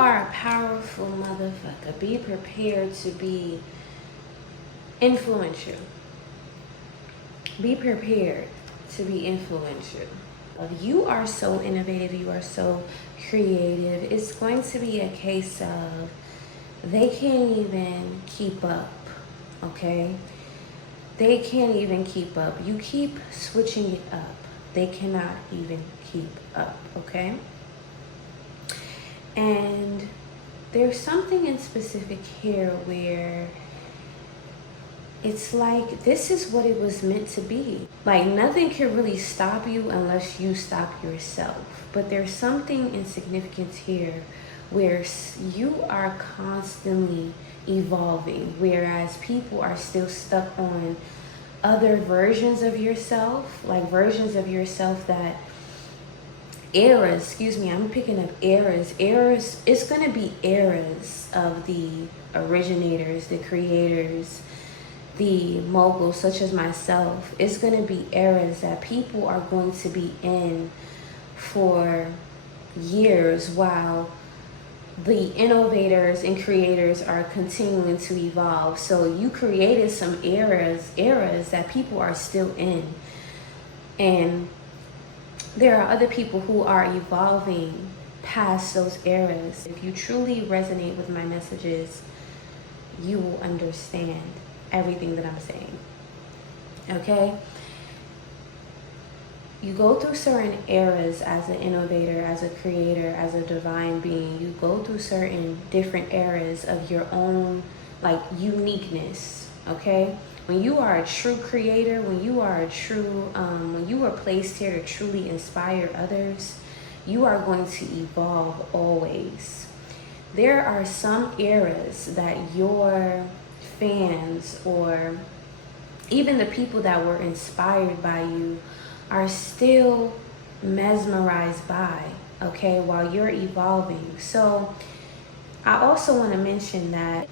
are a powerful motherfucker. Be prepared to be influential. Be prepared to be influential. You are so innovative. You are so creative. It's going to be a case of they can't even keep up, okay? They can't even keep up. You keep switching it up. They cannot even keep up, okay? And there's something in specific here where it's like this is what it was meant to be. Like nothing can really stop you unless you stop yourself. But there's something in significance here where you are constantly evolving, whereas people are still stuck on other versions of yourself, like versions of yourself that I'm picking up eras. It's going to be eras of the originators, the creators, the moguls, such as myself. It's going to be eras that people are going to be in for years while the innovators and creators are continuing to evolve. So you created some eras that people are still in. And there are other people who are evolving past those eras. If you truly resonate with my messages, you will understand everything that I'm saying. Okay? You go through certain eras as an innovator, as a creator, as a divine being. You go through certain different eras of your own, like, uniqueness. Okay? When you are a true creator, when you are placed here to truly inspire others, you are going to evolve always. There are some eras that your fans or even the people that were inspired by you are still mesmerized by, okay, while you're evolving. So I also want to mention that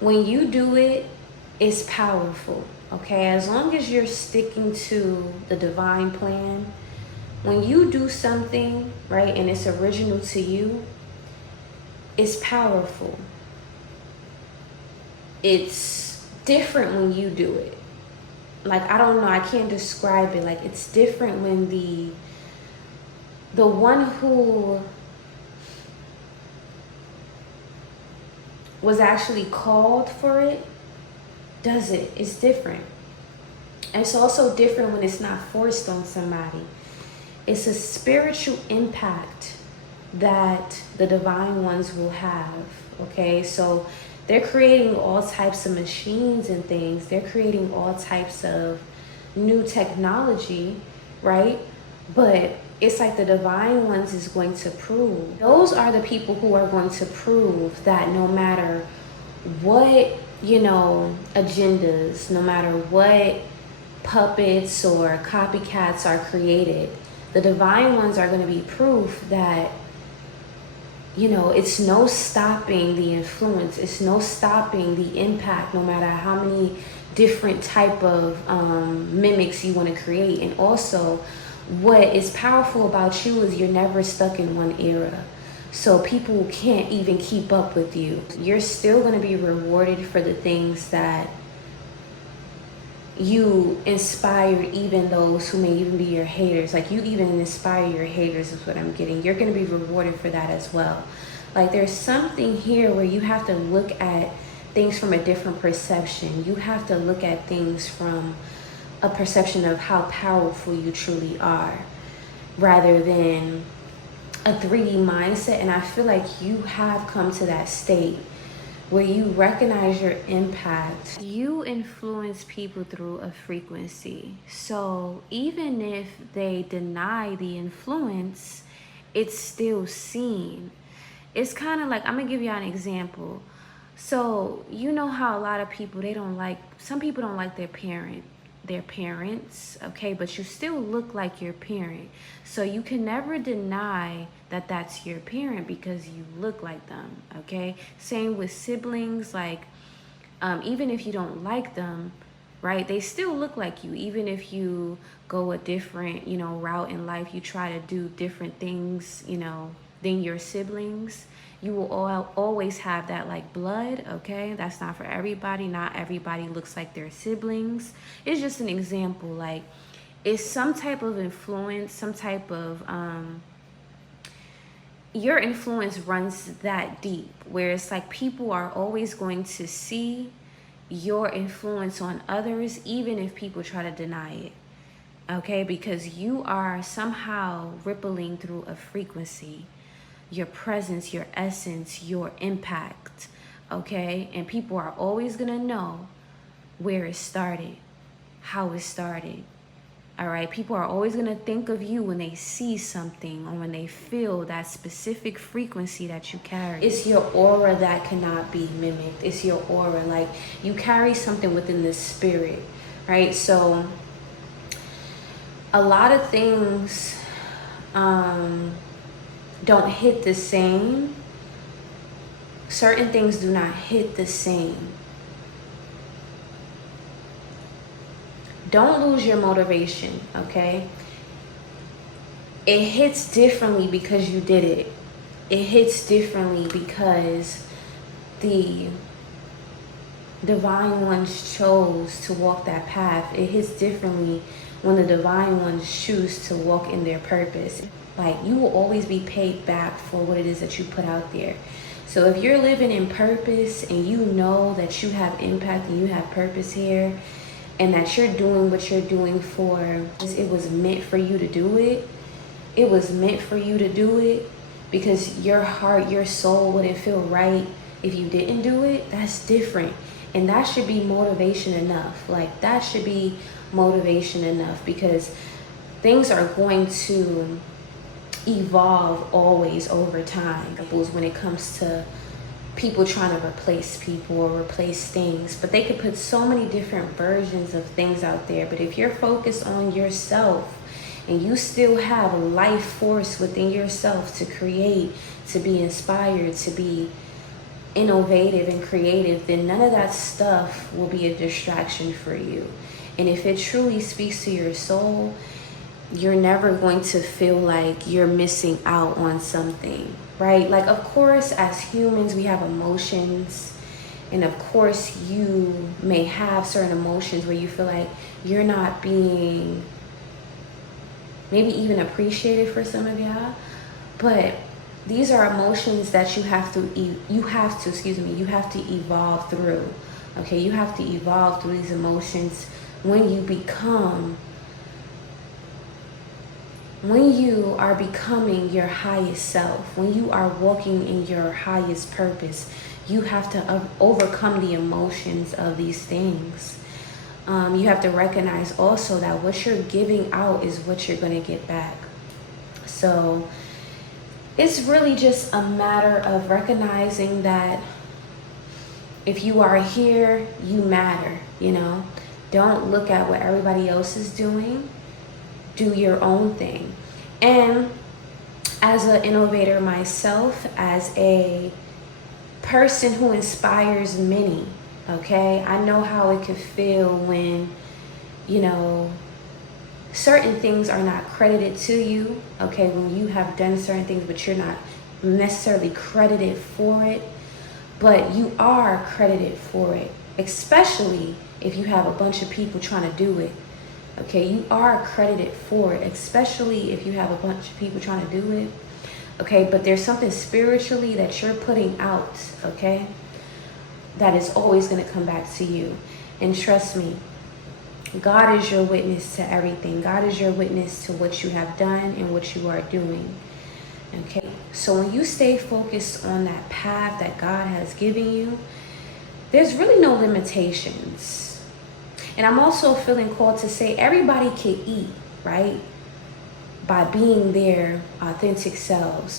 when you do it, it's powerful, okay? As long as you're sticking to the divine plan, when you do something, right, and it's original to you, it's powerful. It's different when you do it. Like, I don't know, I can't describe it. Like, it's different when the one who was actually called for it does it. It's different. And it's also different when it's not forced on somebody. It's a spiritual impact that the divine ones will have, okay? So they're creating all types of machines and things. They're creating all types of new technology, right? But it's like the divine ones is going to prove. Those are the people who are going to prove that no matter what, agendas, no matter what puppets or copycats are created, the divine ones are going to be proof that, it's no stopping the influence. It's no stopping the impact, no matter how many different type of mimics you want to create. And also, what is powerful about you is you're never stuck in one era. So people can't even keep up with you. You're still going to be rewarded for the things that you inspired, even those who may even be your haters. Like, you even inspire your haters is what I'm getting. You're going to be rewarded for that as well. Like, there's something here where you have to look at things from a different perception. You have to look at things from a perception of how powerful you truly are, rather than a 3D mindset. And I feel like you have come to that state where you recognize your impact. You influence people through a frequency. So even if they deny the influence, it's still seen. It's kind of like, I'm gonna give you an example. So you know how a lot of people, some people don't like their parents, okay, but you still look like your parent. So you can never deny that that's your parent because you look like them, okay? Same with siblings, like even if you don't like them, right? They still look like you, even if you go a different, route in life. You try to do different things, than your siblings. You will always have that like blood, okay? That's not for everybody. Not everybody looks like their siblings. It's just an example. Like, it's some type of influence, some type of your influence runs that deep, where it's like people are always going to see your influence on others, even if people try to deny it. Okay, because you are somehow rippling through a frequency, your presence, your essence, your impact. Okay, and people are always gonna know where it started, how it started. All right, people are always going to think of you when they see something or when they feel that specific frequency that you carry. It's your aura that cannot be mimicked. It's your aura. Like, you carry something within the spirit, right? So a lot of things don't hit the same. Certain things do not hit the same. Don't lose your motivation, okay? It hits differently because you did it. It hits differently because the divine ones chose to walk that path. It hits differently when the divine ones choose to walk in their purpose. Like, you will always be paid back for what it is that you put out there. So if you're living in purpose and you know that you have impact and you have purpose here, and that you're doing what you're doing for, it was meant for you to do it. It was meant for you to do it because your heart, your soul wouldn't feel right if you didn't do it. That's different. And that should be motivation enough. Like, that should be motivation enough, because things are going to evolve always over time. When it comes to people trying to replace people or replace things, but they could put so many different versions of things out there. But if you're focused on yourself and you still have a life force within yourself to create, to be inspired, to be innovative and creative, then none of that stuff will be a distraction for you. And if it truly speaks to your soul, you're never going to feel like you're missing out on something, right? Like, of course, as humans, we have emotions. And of course, you may have certain emotions where you feel like you're not being maybe even appreciated for some of y'all. But these are emotions that you have to evolve through. Okay, you have to evolve through these emotions when you are becoming your highest self, when you are walking in your highest purpose. You have to overcome the emotions of these things. You have to recognize also that what you're giving out is what you're going to get back. So it's really just a matter of recognizing that if you are here, you matter, Don't look at what everybody else is doing. Do your own thing. And as an innovator myself, as a person who inspires many, okay, I know how it could feel when, certain things are not credited to you, okay, when you have done certain things, but you're not necessarily credited for it, but you are credited for it, especially if you have a bunch of people trying to do it. Okay, you are credited for it, especially if you have a bunch of people trying to do it. Okay, but there's something spiritually that you're putting out, okay, that is always going to come back to you. And trust me, God is your witness to everything. God is your witness to what you have done and what you are doing. Okay, so when you stay focused on that path that God has given you, there's really no limitations. And I'm also feeling called to say everybody can eat, right? By being their authentic selves.